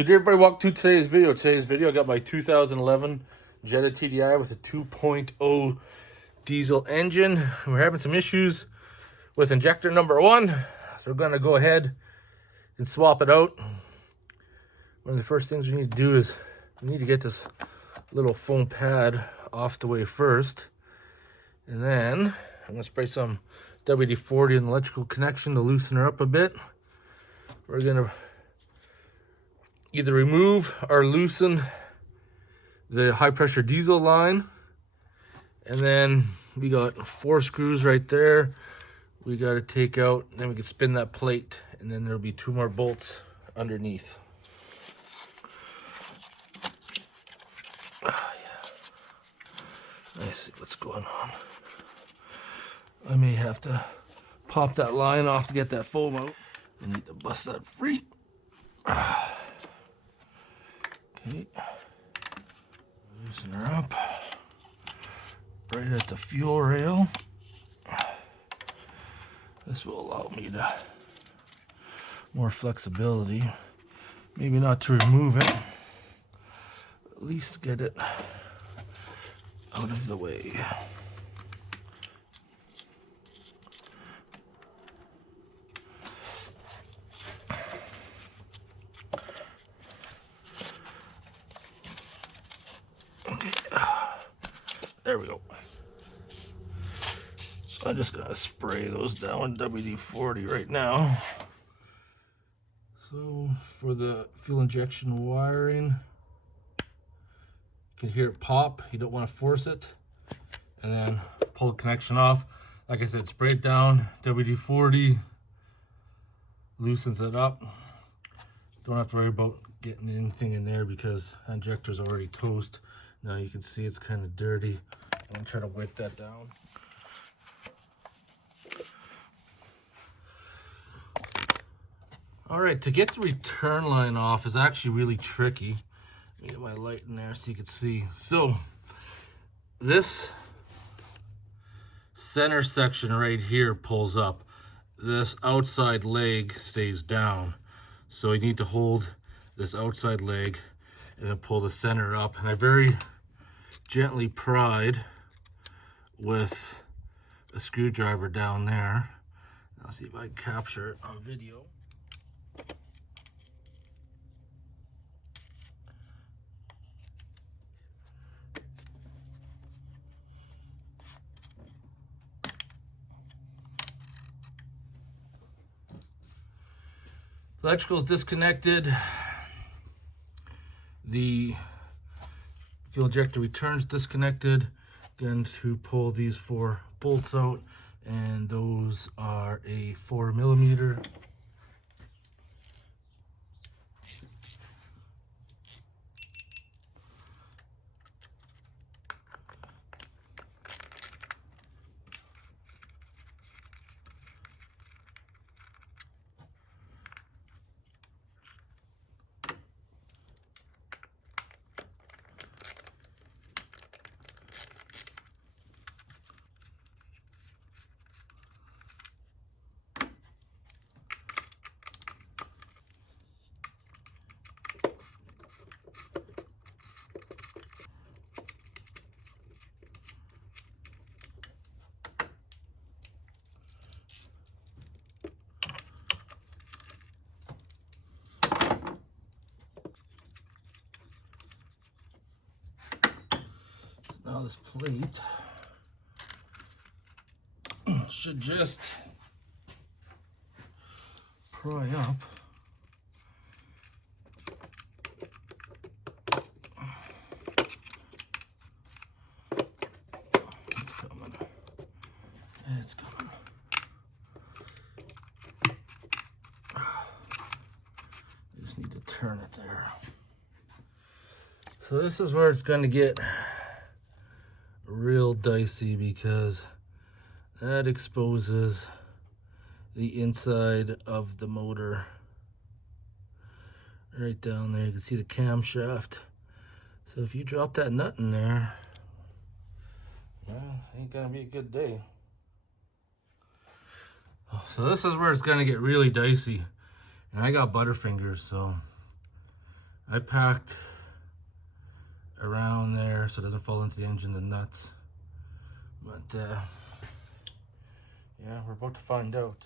Good day, everybody. Welcome to today's video. I got my 2011 Jetta Tdi with a 2.0 diesel engine. We're having some issues with injector number 1, so we're going to go ahead and swap it out. One of the first things we need to do is we need to get this little foam pad off the way first, and then I'm going to spray some WD-40 in the electrical connection to loosen her up a bit. We're going to either remove or loosen the high pressure diesel line, and then we got 4 screws right there we got to take out. Then we can spin that plate, and then there'll be 2 more bolts underneath. Oh, yeah. Let's see what's going on. I may have to pop that line off to get that foam out. I need to bust that free. Okay, loosen her up right at the fuel rail. This will allow me to more flexibility. Maybe not to remove it, at least get it out of the way. There we go. So I'm just gonna spray those down with WD-40 right now. So for the fuel injection wiring, you can hear it pop. You don't want to force it, and then pull the connection off. Like I said, spray it down, WD-40 loosens it up. Don't have to worry about getting anything in there because the injector's already toast. Now you can see it's kind of dirty. I'm gonna try to wipe that down. All right, to get the return line off is actually really tricky. Let me get my light in there so you can see. So this center section right here pulls up. This outside leg stays down. So you need to hold this outside leg and then pull the center up. And I very gently pried with a screwdriver down there. I'll see if I can capture it on video. Electrical's disconnected. The fuel injector returns disconnected. Again, to pull these 4 bolts out, and those are a 4mm. Now this plate should just pry up. It's coming. It's coming. You just need to turn it there. So this is where it's going to get real dicey, because that exposes the inside of the motor right down there. You can see the camshaft. So if you drop that nut in there, well, ain't gonna be a good day. So this is where it's gonna get really dicey, and I got butterfingers, so I packed around there so it doesn't fall into the engine, the nuts. But yeah, we're about to find out.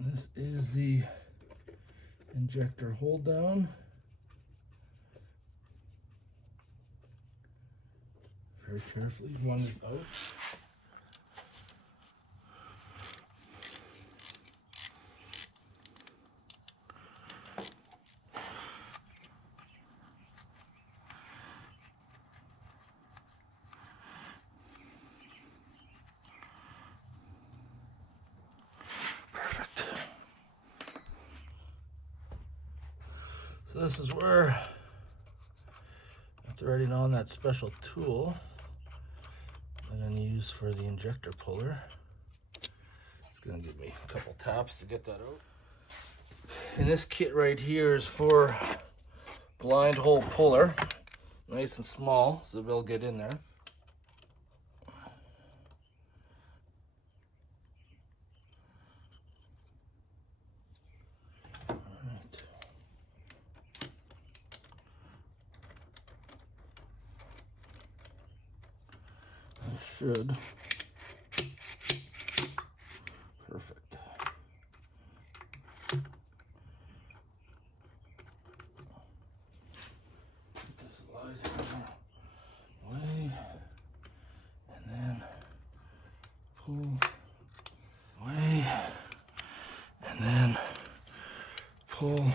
This is the injector hold down. Very carefully, one is out. So this is where, after threading on that special tool I'm going to use for the injector puller. It's going to give me a couple taps to get that out. And this kit right here is for blind hole puller. Nice and small, so they'll get in there. Should. Perfect. Put this light away, and then pull away, and then pull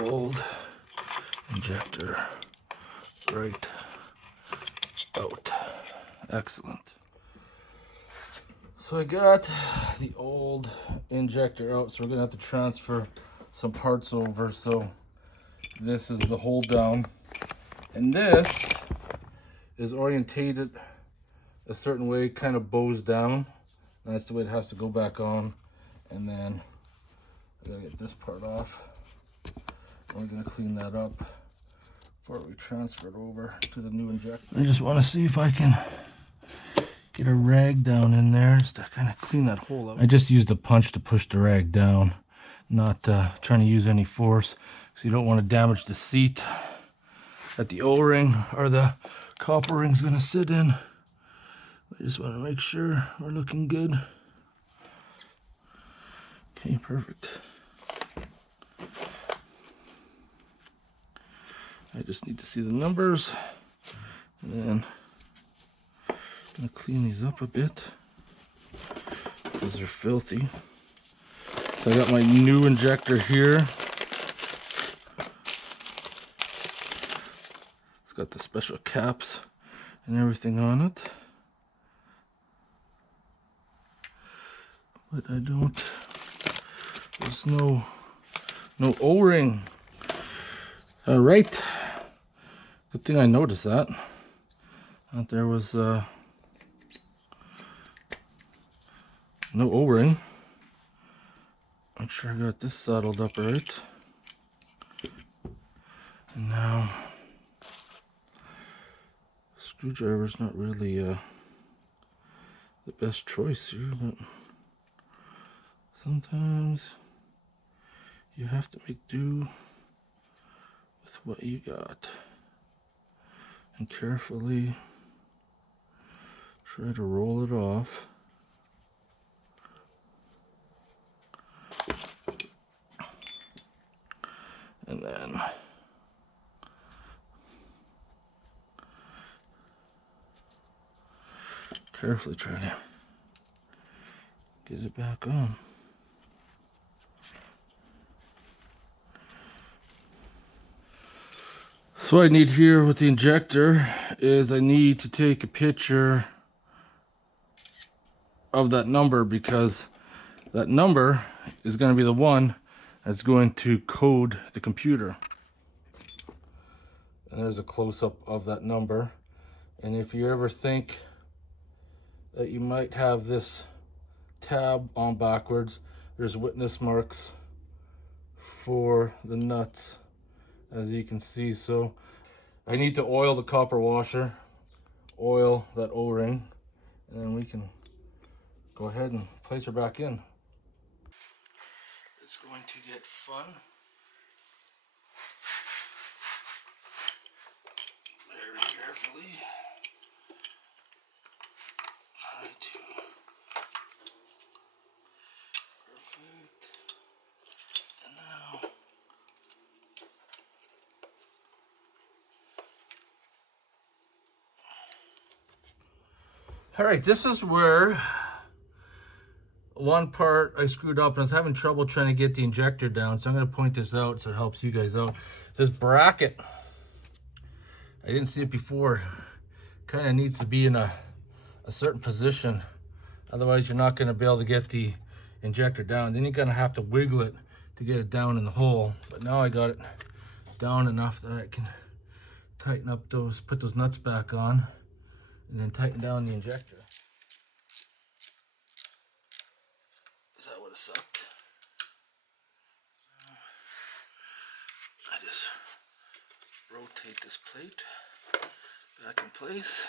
old injector right out. Excellent. So I got the old injector out, so we're gonna have to transfer some parts over. So this is the hold down, and this is orientated a certain way, kind of bows down. That's the way it has to go back on. And then I gotta get this part off. We're gonna clean that up before we transfer it over to the new injector. I just want to see if I can get a rag down in there just to kind of clean that hole up. I just used a punch to push the rag down, not trying to use any force, because you don't want to damage the seat that the O-ring or the copper ring's going to sit in. I just want to make sure we're looking good. Okay, perfect. I just need to see the numbers, and then I'm going to clean these up a bit because they're filthy. So I got my new injector here. It's got the special caps and everything on it. But I don't, there's no O-ring. All right. Good thing I noticed that. That there was no O-ring. Make sure I got this saddled up right. And now, screwdriver's not really the best choice here, but sometimes you have to make do with what you got. And carefully try to roll it off. And then carefully try to get it back on. So what I need here with the injector is I need to take a picture of that number, because that number is going to be the one that's going to code the computer. And there's a close-up of that number. And if you ever think that you might have this tab on backwards, there's witness marks for the nuts, as you can see. So I need to oil the copper washer, oil that O-ring, and then we can go ahead and place her back in. It's going to get fun. Very carefully. Try to. Perfect. And now. All right, this is where one part I screwed up and I was having trouble trying to get the injector down. So I'm going to point this out so it helps you guys out. This bracket, I didn't see it before, kind of needs to be in a certain position. Otherwise, you're not going to be able to get the injector down. Then you're going to have to wiggle it to get it down in the hole. But now I got it down enough that I can tighten up those, put those nuts back on, and then tighten down the injector. That would have sucked. I just rotate this plate back in place.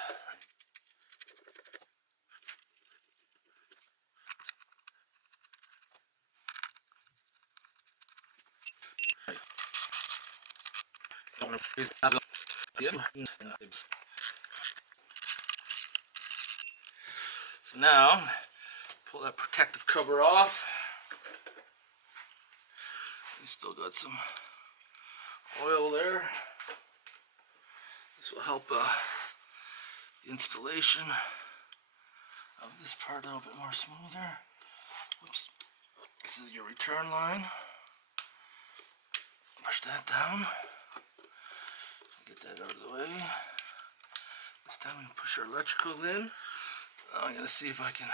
So now, pull that protective cover off. We still got some oil there. This will help the installation of this part a little bit more smoother. Whoops. This is your return line. Push that down. Get that out of the way. This time we push our electrical in. I'm going to see if I can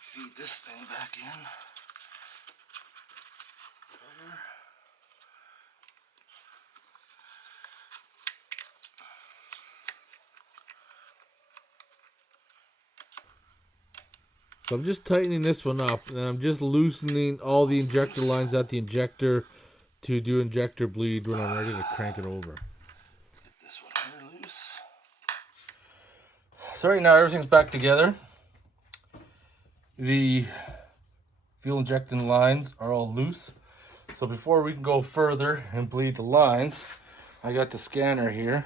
feed this thing back in. Cover. So I'm just tightening this one up, and I'm just loosening all the injector lines at the injector to do injector bleed when I'm ready to crank it over. Get this one here loose. So right now everything's back together. The fuel injecting lines are all loose. So before we can go further and bleed the lines, I got the scanner here,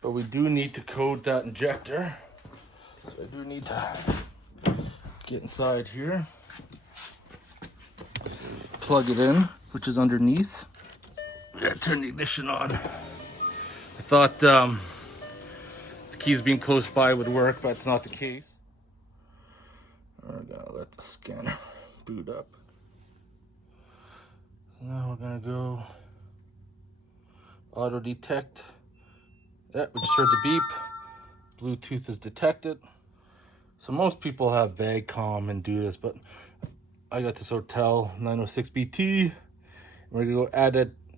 but we do need to code that injector. So I do need to get inside here, plug it in, which is underneath. We gotta turn the ignition on. I thought the keys being close by would work, but it's not the case. We're gonna let the scanner boot up. Now we're gonna go auto detect. That we just heard the beep. Bluetooth is detected. So most people have VAGCOM and do this, but I got this Autel 906BT. We're gonna go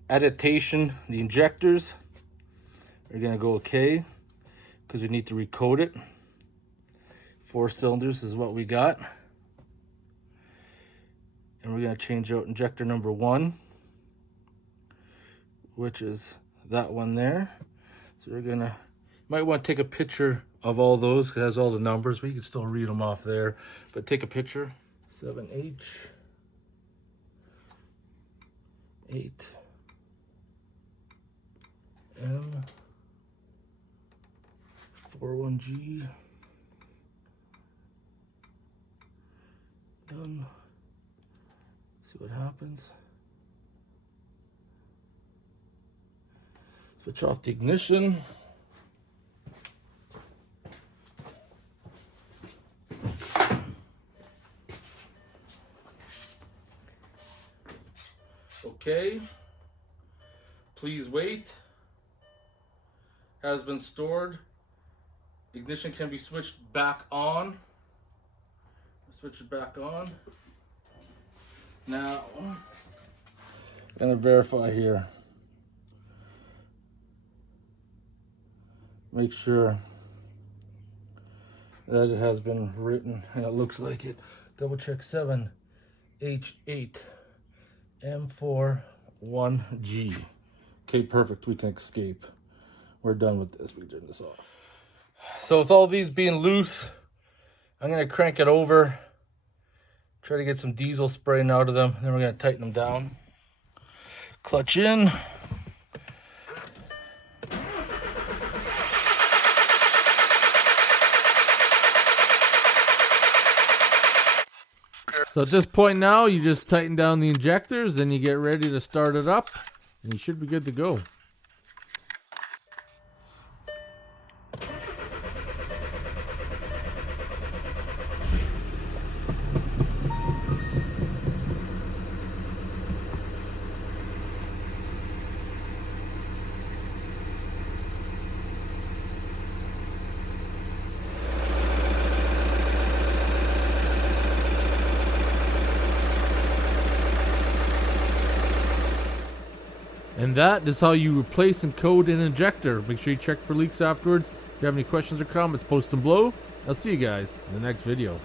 adaptation, the injectors. We're gonna go okay, because we need to recode it. 4 cylinders is what we got. And we're gonna change out injector number 1, which is that one there. So we're gonna, might want to take a picture of all those, because it has all the numbers, but you can still read them off there. But take a picture. 7H, 8, M, 41G, done. See what happens. Switch off the ignition. Okay, please wait. Has been stored. Ignition can be switched back on. Switch it back on. Now, I'm gonna verify here. Make sure that it has been written and it looks like it. Double check 7H8. M41G. Okay, perfect. We can escape. We're done with this. We turn this off. So with all these being loose, I'm going to crank it over. Try to get some diesel spraying out of them. Then we're going to tighten them down. Clutch in. So at this point now, you just tighten down the injectors, then you get ready to start it up, and you should be good to go. And that is how you replace and code an injector. Make sure you check for leaks afterwards. If you have any questions or comments, post them below. I'll see you guys in the next video.